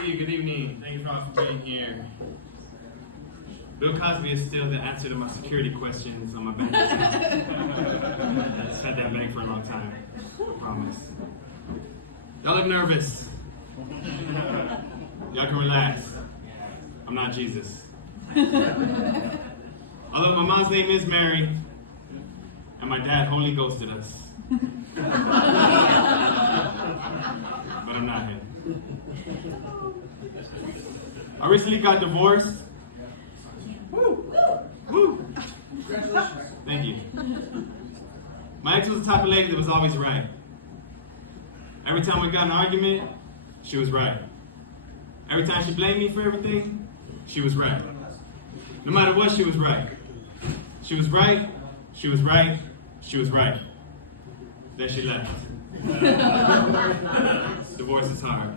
Good evening. Thank you all for being here. Bill Cosby is still the answer to my security questions on my bank account. I just had that bank for a long time. I promise. Y'all look nervous. Y'all can relax. I'm not Jesus. Although my mom's name is Mary, and my dad Holy Ghosted us. But I'm not him. I recently got divorced. Woo! Woo! Thank you. My ex was the type of lady that was always right. Every time we got in an argument, she was right. Every time she blamed me for everything, she was right. No matter what, she was right. She was right, she was right, she was right. Then she left. Divorce is hard.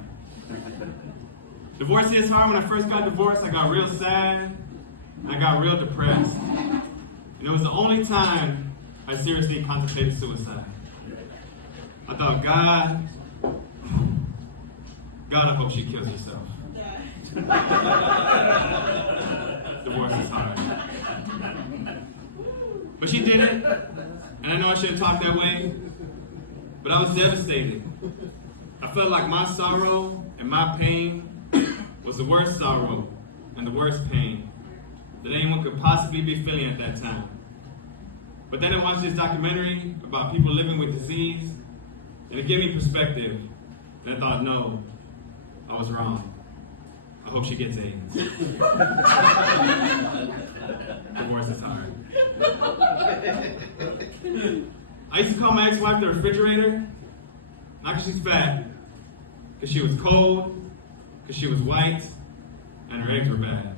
Divorce is hard. When I first got divorced, I got real sad. I got real depressed. And it was the only time I seriously contemplated suicide. I thought, God, I hope she kills herself. Divorce is hard. But she did it, and I know I shouldn't talk that way, but I was devastated. I felt like my sorrow and my pain was the worst sorrow and the worst pain that anyone could possibly be feeling at that time. But then I watched this documentary about people living with disease, and it gave me perspective. And I thought, no, I was wrong. I hope she gets AIDS. Divorce is hard. I used to call my ex-wife the refrigerator, not because she's fat, because she was cold, because she was white, and her eggs were bad.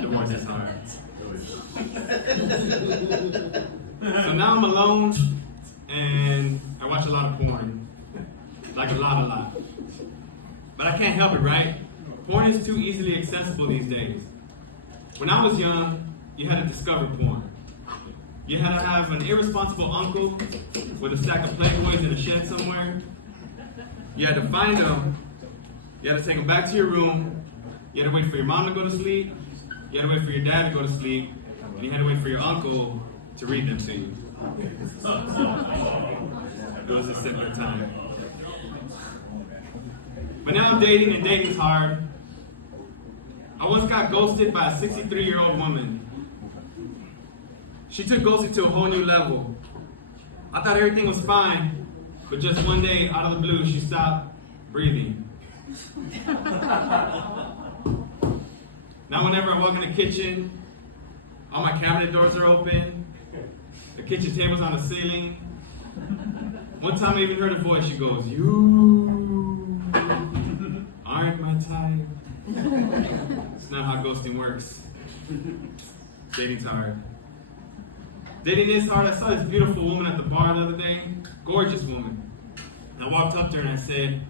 Divorce is hard. So now I'm alone, and I watch a lot of porn. Like a lot. But I can't help it, right? Porn is too easily accessible these days. When I was young, you had to discover porn. You had to have an irresponsible uncle with a stack of Playboys in a shed somewhere. You had to find them. You had to take them back to your room. You had to wait for your mom to go to sleep. You had to wait for your dad to go to sleep. And you had to wait for your uncle to read them to you. It was a simpler time. But now I'm dating, and dating's hard. I once got ghosted by a 63-year-old woman. She took ghosting to a whole new level. I thought everything was fine, but just one day, out of the blue, she stopped breathing. Now whenever I walk in the kitchen, all my cabinet doors are open, the kitchen table's on the ceiling. One time I even heard a voice, she goes, "You aren't my type." It's not how ghosting works. Dating's hard. Dating is hard. I saw this beautiful woman at the bar the other day, gorgeous woman. And I walked up to her and I said,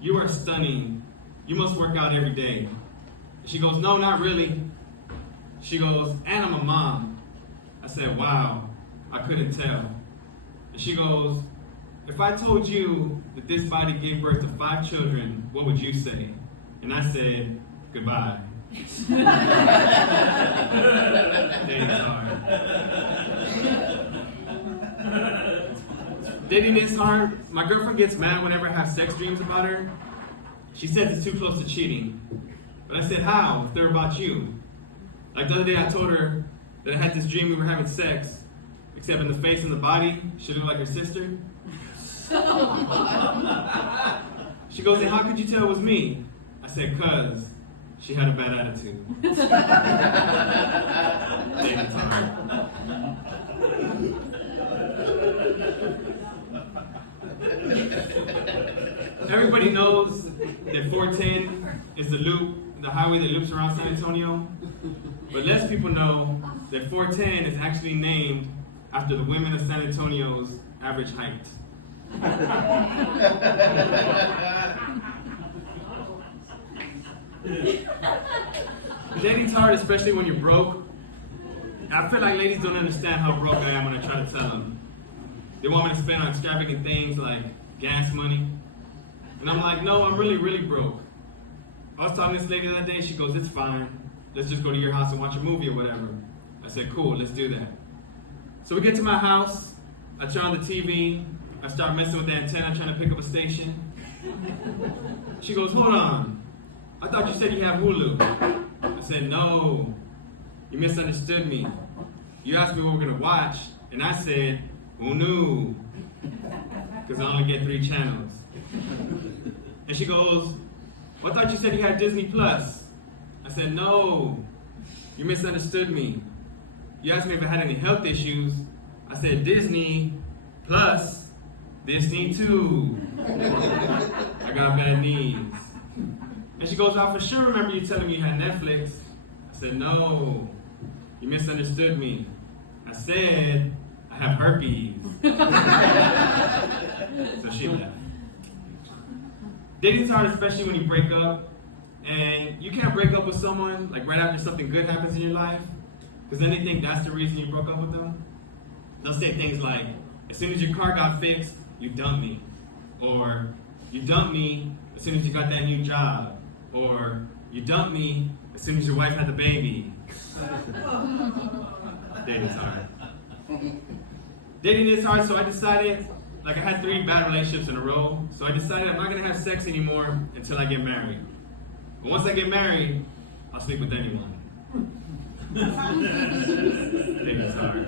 "You are stunning. You must work out every day." She goes, "No, not really." She goes, "And I'm a mom." I said, "Wow, I couldn't tell." And she goes, "If I told you that this body gave birth to 5 children, what would you say?" And I said, "Goodbye." Dating's hard. Dating is hard. My girlfriend gets mad whenever I have sex dreams about her. She says it's too close to cheating. But I said, how, if they're about you? Like the other day I told her that I had this dream we were having sex, except in the face and the body, she looked like her sister. She goes, "And how could you tell it was me?" I said, "'Cause she had a bad attitude." Dating's hard. Everybody knows that 410 is the highway that loops around San Antonio. But less people know that 410 is actually named after the women of San Antonio's average height. Dating's hard, especially when you're broke. I feel like ladies don't understand how broke I am when I try to tell them. They want me to spend on extravagant things like gas money. And I'm like, no, I'm really, really broke. I was talking to this lady the other day, she goes, it's fine. Let's just go to your house and watch a movie or whatever. I said, cool, let's do that. So we get to my house, I turn on the TV, I start messing with the antenna, trying to pick up a station. She goes, hold on, I thought you said you have Hulu. I said, no, you misunderstood me. You asked me what we're gonna watch, and I said, Hulu, because I only get 3 channels. And she goes, well, I thought you said you had Disney Plus. I said, no, you misunderstood me. You asked me if I had any health issues. I said, Disney Plus, Disney 2. I got bad knees. And she goes, I for sure remember you telling me you had Netflix. I said, no, you misunderstood me. I said, I have herpes. So she left. Dating's hard, especially when you break up. And you can't break up with someone like right after something good happens in your life, because then they think that's the reason you broke up with them. They'll say things like, as soon as your car got fixed, you dumped me. Or, you dumped me as soon as you got that new job. Or, you dumped me as soon as your wife had the baby. Dating's hard. Dating is hard, so I decided, like I had 3 bad relationships in a row, so I decided I'm not going to have sex anymore until I get married. But once I get married, I'll sleep with anyone. Dating's hard.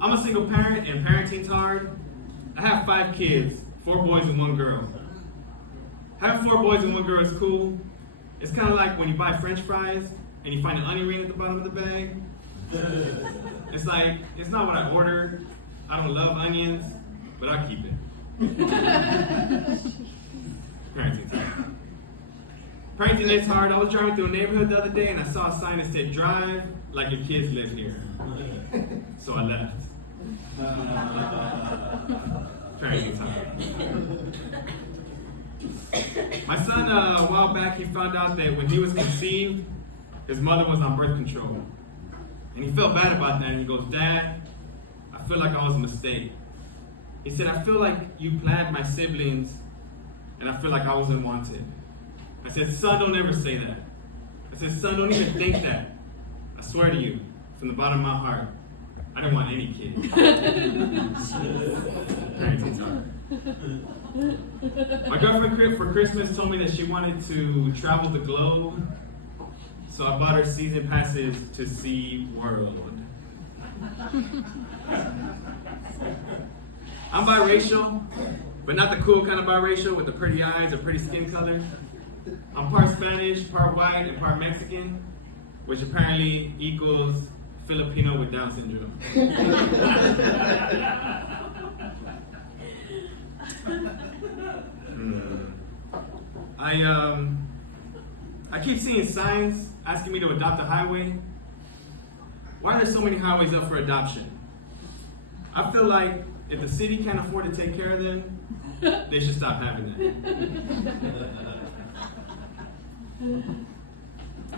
I'm a single parent, and parenting's hard. I have 5 kids, 4 boys and 1 girl. Having 4 boys and 1 girl is cool. It's kind of like when you buy French fries and you find an onion ring at the bottom of the bag. It's like, it's not what I ordered. I don't love onions, but I'll keep it. Parenting's hard. Parenting is hard. I was driving through a neighborhood the other day and I saw a sign that said, drive like your kids live here. So I left. Parenting's hard. My son, a while back, he found out that when he was conceived, his mother was on birth control. And he felt bad about that, and he goes, Dad, I feel like I was a mistake. He said, I feel like you plagued my siblings, and I feel like I wasn't wanted. I said, son, don't ever say that. I said, son, don't even think that. I swear to you, from the bottom of my heart, I didn't want any kids. Parenting's hard. My girlfriend for Christmas told me that she wanted to travel the globe, so I bought her season passes to Sea World. I'm biracial, but not the cool kind of biracial with the pretty eyes or pretty skin color. I'm part Spanish, part white, and part Mexican, which apparently equals Filipino with Down syndrome. I keep seeing signs asking me to adopt a highway. Why are there so many highways up for adoption? I feel like if the city can't afford to take care of them, they should stop having them.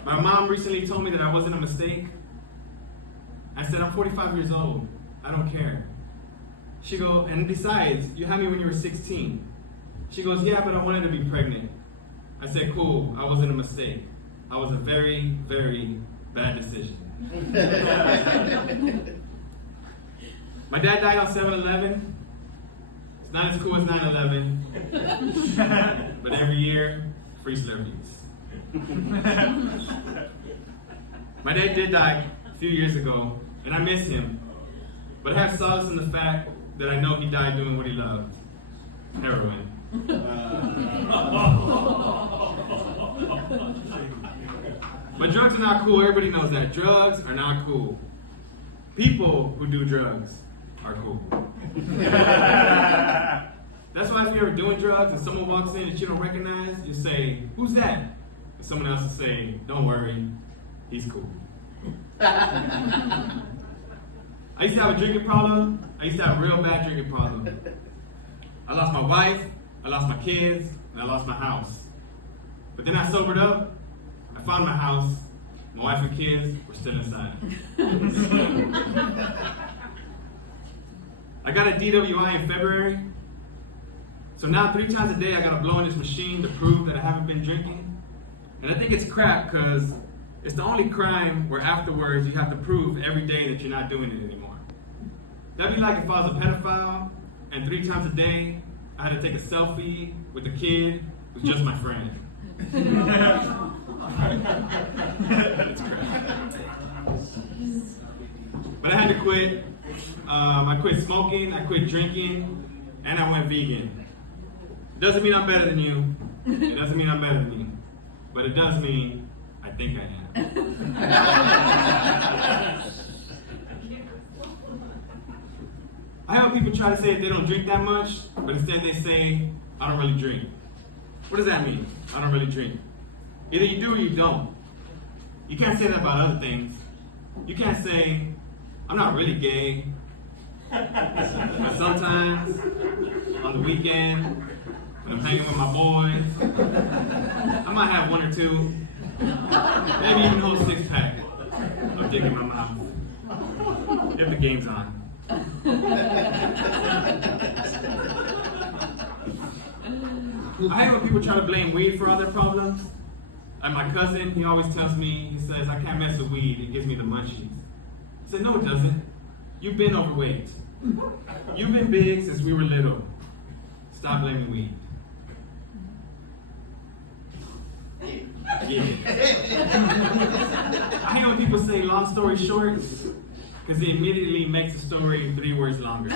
My mom recently told me that I wasn't a mistake. I said, I'm 45 years old. I don't care. She goes, and besides, you had me when you were 16. She goes, yeah, but I wanted to be pregnant. I said, cool, I wasn't a mistake. I was a very, very bad decision. My dad died on 7/11. It's not as cool as 9/11. But every year, free Slurpees. My dad did die a few years ago, and I miss him. But I have solace in the fact that I know he died doing what he loved. Heroin. But drugs are not cool. Everybody knows that. Drugs are not cool. People who do drugs are cool. That's why if you're ever doing drugs and someone walks in that you don't recognize, you say, who's that? And someone else will say, don't worry, he's cool. I used to have a drinking problem. I used to have a real bad drinking problem. I lost my wife, I lost my kids, and I lost my house. But then I sobered up, I found my house, my wife and kids were still inside. I got a DWI in February. So now 3 times a day I gotta blow in this machine to prove that I haven't been drinking. And I think it's crap because it's the only crime where afterwards you have to prove every day that you're not doing it anymore. That'd be like if I was a pedophile and 3 times a day I had to take a selfie with a kid who's just my friend. That's crap. But I had to quit. I quit smoking, I quit drinking, and I went vegan. It doesn't mean I'm better than you. It doesn't mean I'm better than you. But it does mean I think I am. I have people try to say they don't drink that much, but instead they say, I don't really drink. What does that mean? I don't really drink. Either you do or you don't. You can't say that about other things. You can't say, I'm not really gay. But sometimes, on the weekend, when I'm hanging with my boys, I might have 1 or 2, maybe even a whole 6-pack of dick in my mouth. If the game's on. I hate when people try to blame weed for all their problems. Like my cousin, he always tells me, he says, I can't mess with weed, it gives me the munchies. I said, no it doesn't. You've been overweight. You've been big since we were little. Stop blaming weed. Yeah. I hate when people say long story short, because it immediately makes the story 3 words longer.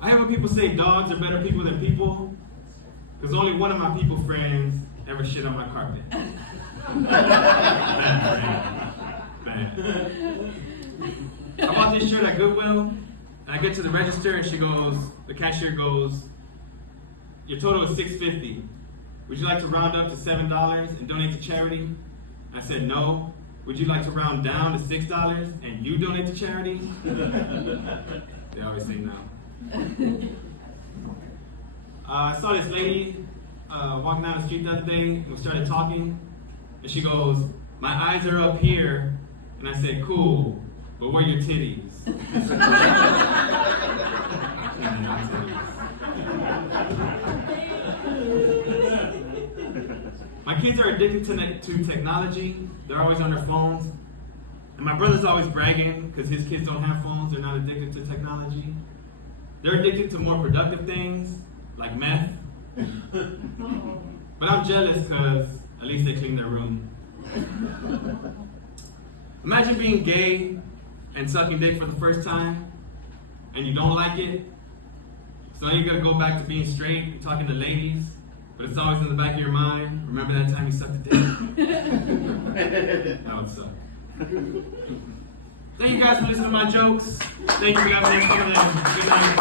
I hate when people say dogs are better people than people, because only one of my people friends ever shit on my carpet. Man. I bought this shirt at Goodwill, and I get to the register, and the cashier goes, your total is $6.50. Would you like to round up to $7 and donate to charity? I said no. Would you like to round down to $6 and you donate to charity? They always say no. I saw this lady walking down the street the other day, and we started talking, and she goes, my eyes are up here, and I said, cool, but where are your titties? My kids are addicted to technology. They're always on their phones. And my brother's always bragging because his kids don't have phones. They're not addicted to technology. They're addicted to more productive things, like meth. But I'm jealous because at least they clean their room. Imagine being gay and sucking dick for the first time, and you don't like it. So you're going to go back to being straight and talking to ladies. But it's always in the back of your mind. Remember that time you sucked a dick? That would suck. Thank you guys for listening to my jokes. Thank you guys for coming in. Good night.